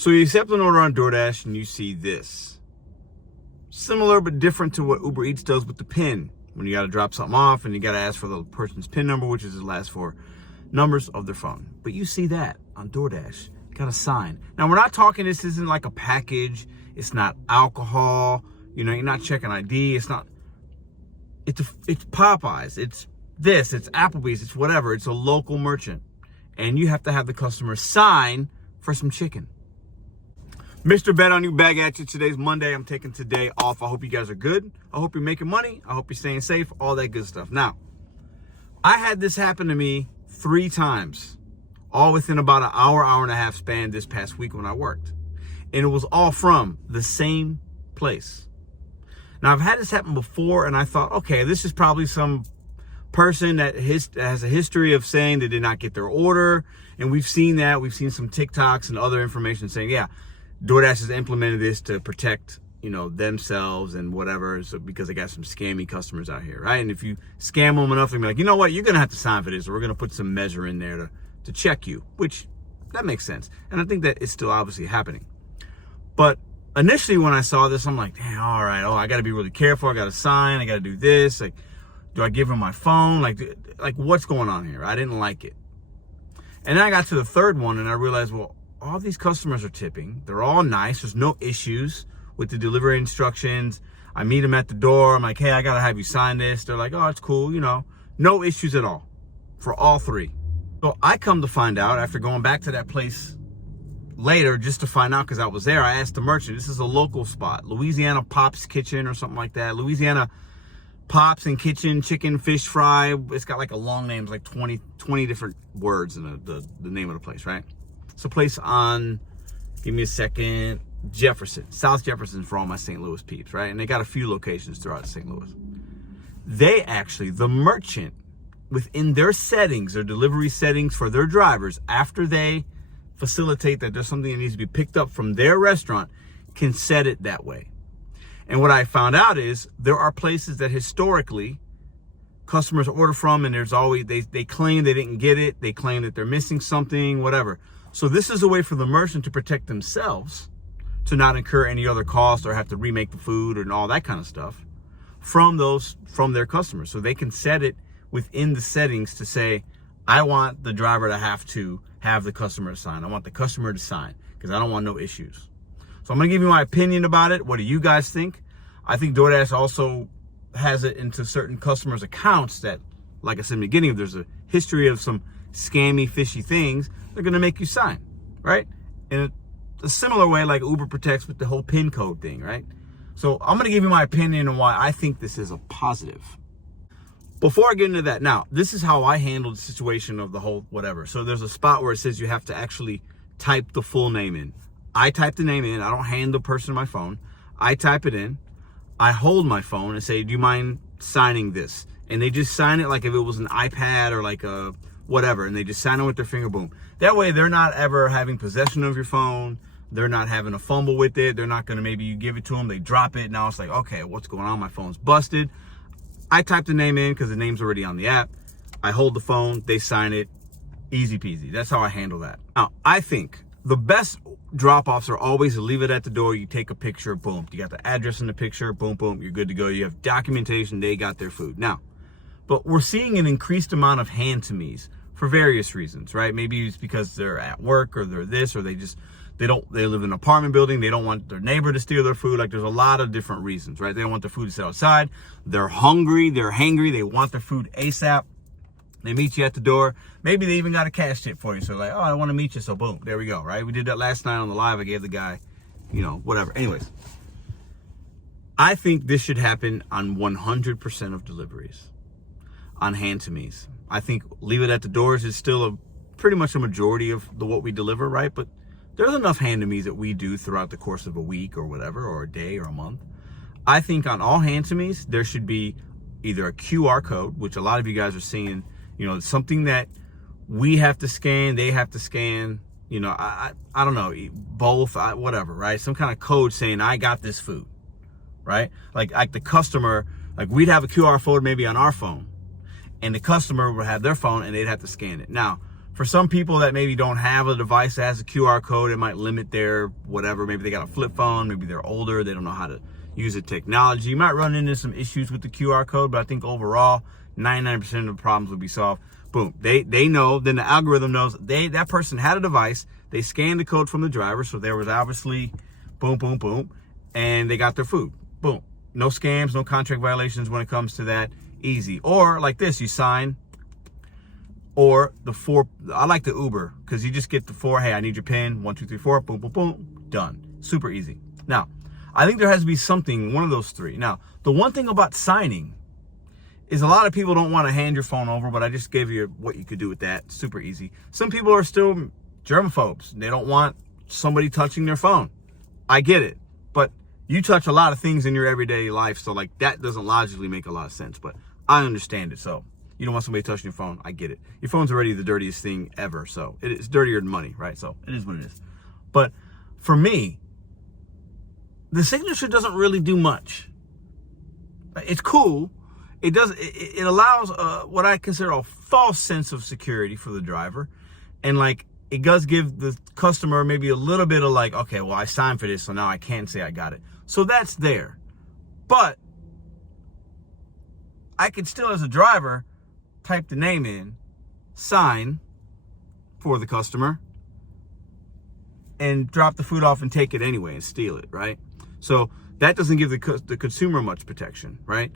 So you accept an order on DoorDash and you see this. Similar but different to what Uber Eats does with the PIN. When you got to drop something off and you got to ask for the person's PIN number, which is the last four numbers of their phone. But you see that on DoorDash. You got a sign. Now, we're not talking, this isn't like a package. It's not alcohol. You know, you're not checking ID. It's Popeyes. It's this. It's Applebee's. It's whatever. It's a local merchant. And you have to have the customer sign for some chicken. Mr.BetonYou back at you. Today's Monday. I'm taking today off. I hope you guys are good. I hope you're making money. I hope you're staying safe. All that good stuff. Now, I had this happen to me 3 times, all within about an hour and a half span this past week when I worked. And it was all from the same place. Now, I've had this happen before, and I thought, okay, this is probably some person that has a history of saying they did not get their order. And we've seen that. We've seen some TikToks and other information saying, yeah, DoorDash has implemented this to protect, you know, themselves and whatever, so because they got some scammy customers out here, right? And if you scam them enough, they'll be like, you know what, you're going to have to sign for this, or we're going to put some measure in there to check you, which that makes sense. And I think that it's still obviously happening. But initially when I saw this, I'm like, damn, all right, I got to be really careful. I got to sign. I got to do this. Like, do I give him my phone? Like what's going on here? I didn't like it. And then I got to the third one and I realized, well, all these customers are tipping. They're all nice. There's no issues with the delivery instructions. I meet them at the door. I'm like, hey, I got to have you sign this. They're like, oh, it's cool. You know, no issues at all for all 3. So I come to find out after going back to that place later just to find out, because I was there, I asked the merchant, this is a local spot, Louisiana Pops Kitchen or something like that. Louisiana Pops and Kitchen, chicken, fish fry. It's got like a long name, it's like 20 different words in the name of the place, right? It's a place on, give me a second, Jefferson, South Jefferson for all my St. Louis peeps, right? And they got a few locations throughout St. Louis. They actually, the merchant, within their settings, their delivery settings for their drivers, after they facilitate that there's something that needs to be picked up from their restaurant, can set it that way. And what I found out is there are places that historically customers order from, and there's always, they claim they didn't get it. They claim that they're missing something, whatever. So this is a way for the merchant to protect themselves, to not incur any other cost or have to remake the food and all that kind of stuff from their customers. So they can set it within the settings to say, I want the driver to have the customer sign. I want the customer to sign because I don't want no issues. So I'm going to give you my opinion about it. What do you guys think? I think DoorDash also has it into certain customers' accounts that, like I said in the beginning, if there's a history of some scammy, fishy things, they're going to make you sign, right? In a similar way like Uber protects with the whole PIN code thing, right? So I'm going to give you my opinion on why I think this is a positive. Before I get into that, now, this is how I handled the situation of the whole whatever. So there's a spot where it says you have to actually type the full name in. I type the name in. I don't hand the person my phone. I type it in. I hold my phone and say, do you mind signing this? And they just sign it like if it was an iPad or like a whatever, and they just sign it with their finger, boom. That way they're not ever having possession of your phone. They're not having a fumble with it. They're not going to, maybe you give it to them, they drop it. Now it's like, okay, what's going on? My phone's busted. I type the name in because the name's already on the app. I hold the phone, they sign it, easy peasy. That's how I handle that. Now, I think the best drop-offs are always to leave it at the door. You take a picture, boom. You got the address in the picture, boom, boom, you're good to go. You have documentation, they got their food. Now, but we're seeing an increased amount of hand-to-me's for various reasons, right? Maybe it's because they're at work or they're this, or they live in an apartment building. They don't want their neighbor to steal their food. Like, there's a lot of different reasons, right? They don't want their food to sit outside. They're hungry. They're hangry. They want their food ASAP. They meet you at the door. Maybe they even got a cash tip for you. So like, oh, I want to meet you. So boom, there we go, right? We did that last night on the live. I gave the guy, you know, whatever. Anyways, I think this should happen on 100% of deliveries, on hand-to-me's. I think leave it at the doors is still pretty much a majority of what we deliver, right? But there's enough hand-to-me's that we do throughout the course of a week or whatever, or a day or a month. I think on all hand-to-me's, there should be either a QR code, which a lot of you guys are seeing, you know, something that we have to scan, they have to scan, you know, I don't know, both, whatever, right? Some kind of code saying, I got this food, right? Like the customer, like we'd have a QR code maybe on our phone, and the customer would have their phone and they'd have to scan it. Now, For some people that maybe don't have a device that has a QR code, it might limit their whatever. Maybe they got a flip phone, maybe they're older, they don't know how to use the technology. You might run into some issues with the QR code, but I think overall, 99% of the problems will be solved. Boom, they know, then the algorithm knows that person had a device, they scanned the code from the driver, so there was obviously boom, boom, boom, and they got their food. Boom. No scams, no contract violations when it comes to that. Easy. Or like this, you sign. Or I like the Uber, because you just get the 4, hey, I need your PIN, 1, 2, 3, 4, boom, boom, boom, done. Super easy. Now, I think there has to be something, one of those 3. Now, the one thing about signing is a lot of people don't want to hand your phone over, but I just gave you what you could do with that. Super easy. Some people are still germaphobes. They don't want somebody touching their phone. I get it. But you touch a lot of things in your everyday life, so like that doesn't logically make a lot of sense, but I understand it. So you don't want somebody touching your phone. I get it. Your phone's already the dirtiest thing ever, so it's dirtier than money, right? So it is what it is. But for me, the signature doesn't really do much. It's cool. It allows what I consider a false sense of security for the driver, and like it does give the customer maybe a little bit of like, okay, well, I signed for this, so now I can't say I got it. So that's there. But I could still, as a driver, type the name in, sign for the customer, and drop the food off and take it anyway and steal it, right? So that doesn't give the consumer much protection, right?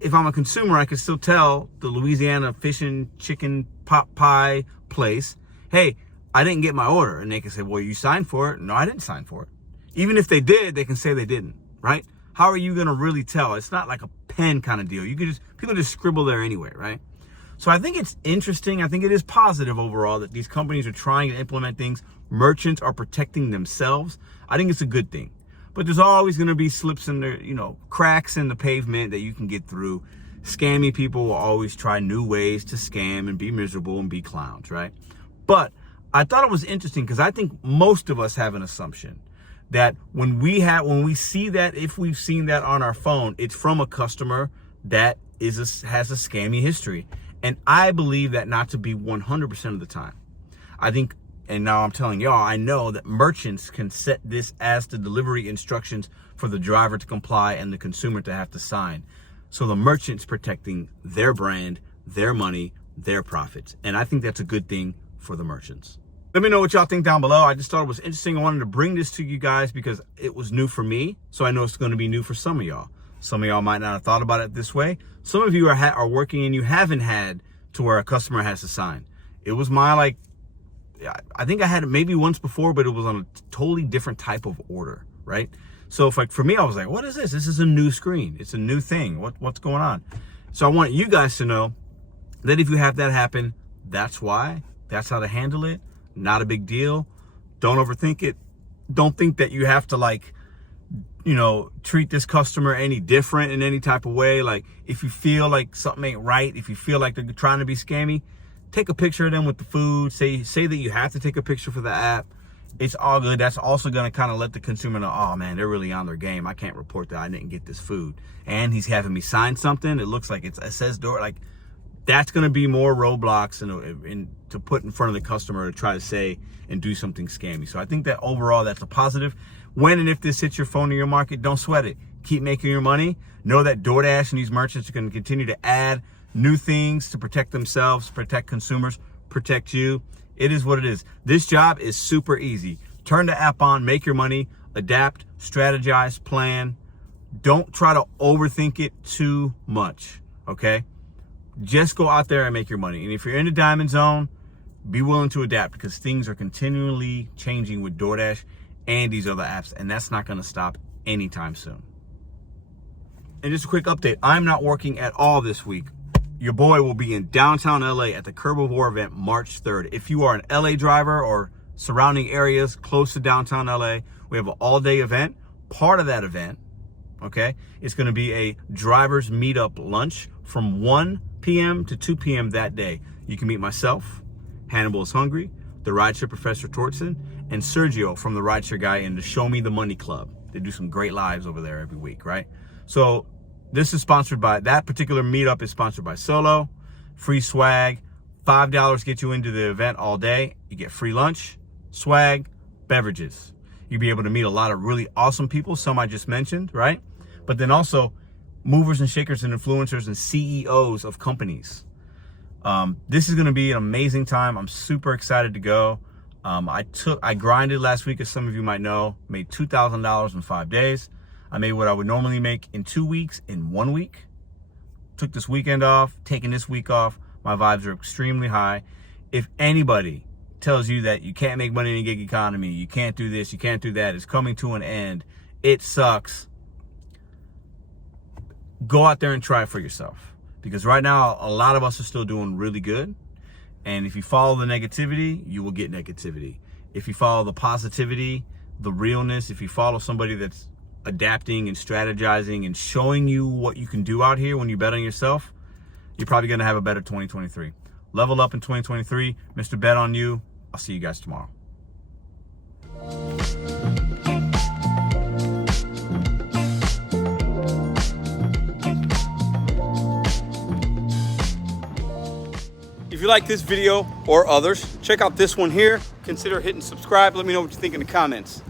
If I'm a consumer, I can still tell the Louisiana fish and chicken pot pie place, hey, I didn't get my order. And they can say, well, you signed for it. No, I didn't sign for it. Even if they did, they can say they didn't, right? How are you going to really tell? It's not like a pen kind of deal. People just scribble there anyway, right? So I think it's interesting. I think it is positive overall that these companies are trying to implement things. Merchants are protecting themselves. I think it's a good thing. But there's always going to be slips in the, cracks in the pavement that you can get through. Scammy people will always try new ways to scam and be miserable and be clowns, right? But I thought it was interesting because I think most of us have an assumption that when we see that, if we've seen that on our phone, it's from a customer that has a scammy history. And I believe that not to be 100% of the time. I think, and now I'm telling y'all, I know that merchants can set this as the delivery instructions for the driver to comply and the consumer to have to sign. So the merchant's protecting their brand, their money, their profits. And I think that's a good thing for the merchants. Let me know what y'all think down below. I just thought it was interesting. I wanted to bring this to you guys because it was new for me. So I know it's going to be new for some of y'all. Some of y'all might not have thought about it this way. Some of you are working and you haven't had to where a customer has to sign. It was my I think I had it maybe once before, but it was on a totally different type of order, right? So for me, I was like, what is this? This is a new screen. It's a new thing. What's going on? So I want you guys to know that if you have that happen, that's why. That's how to handle it. Not a big deal. Don't overthink it. Don't think that you have to treat this customer any different in any type of way. Like if you feel like something ain't right, if you feel like they're trying to be scammy, take a picture of them with the food. Say that you have to take a picture for the app. It's all good. That's also going to kind of let the consumer know, oh man, they're really on their game. I can't report that I didn't get this food. And he's having me sign something. It looks like it says door. Like that's going to be more roadblocks and to put in front of the customer to try to say and do something scammy. So I think that overall that's a positive. When and if this hits your phone or your market, don't sweat it. Keep making your money. Know that DoorDash and these merchants are going to continue to add new things to protect themselves, protect consumers, protect you. It is what it is. This job is super easy. Turn the app on, make your money, adapt, strategize, plan. Don't try to overthink it too much, okay? Just go out there and make your money. And if you're in the diamond zone, be willing to adapt because things are continually changing with DoorDash and these other apps, and that's not going to stop anytime soon. And just a quick update, I'm not working at all this week. Your boy will be in downtown LA at the Curbivore Event March 3rd. If you are an LA driver or surrounding areas close to downtown LA, we have an all-day event. Part of that event, okay, it's going to be a driver's meetup lunch from 1 p.m. to 2 p.m. that day. You can meet myself, Hannibal is Hungry, the Rideshare Professor Tortson, and Sergio from the Rideshare Guy and the Show Me the Money Club. They do some great lives over there every week, right? So this is sponsored by, that particular meetup is sponsored by Solo, free swag, $5 gets you into the event all day. You get free lunch, swag, beverages. You'll be able to meet a lot of really awesome people, some I just mentioned, right? But then also movers and shakers and influencers and CEOs of companies. This is going to be an amazing time. I'm super excited to go. I grinded last week, as some of you might know, made $2,000 in 5 days. I made what I would normally make in 2 weeks in 1 week. Took this weekend off, taking this week off. My vibes are extremely high. If anybody tells you that you can't make money in a gig economy, you can't do this, you can't do that, it's coming to an end, it sucks, go out there and try it for yourself. Because right now, a lot of us are still doing really good. And if you follow the negativity, you will get negativity. If you follow the positivity, the realness, if you follow somebody that's adapting and strategizing and showing you what you can do out here when you bet on yourself, you're probably going to have a better 2023. Level up in 2023. Mr. Bet on You. I'll see you guys tomorrow. If you like this video or others, check out this one here. Consider hitting subscribe. Let me know what you think in the comments.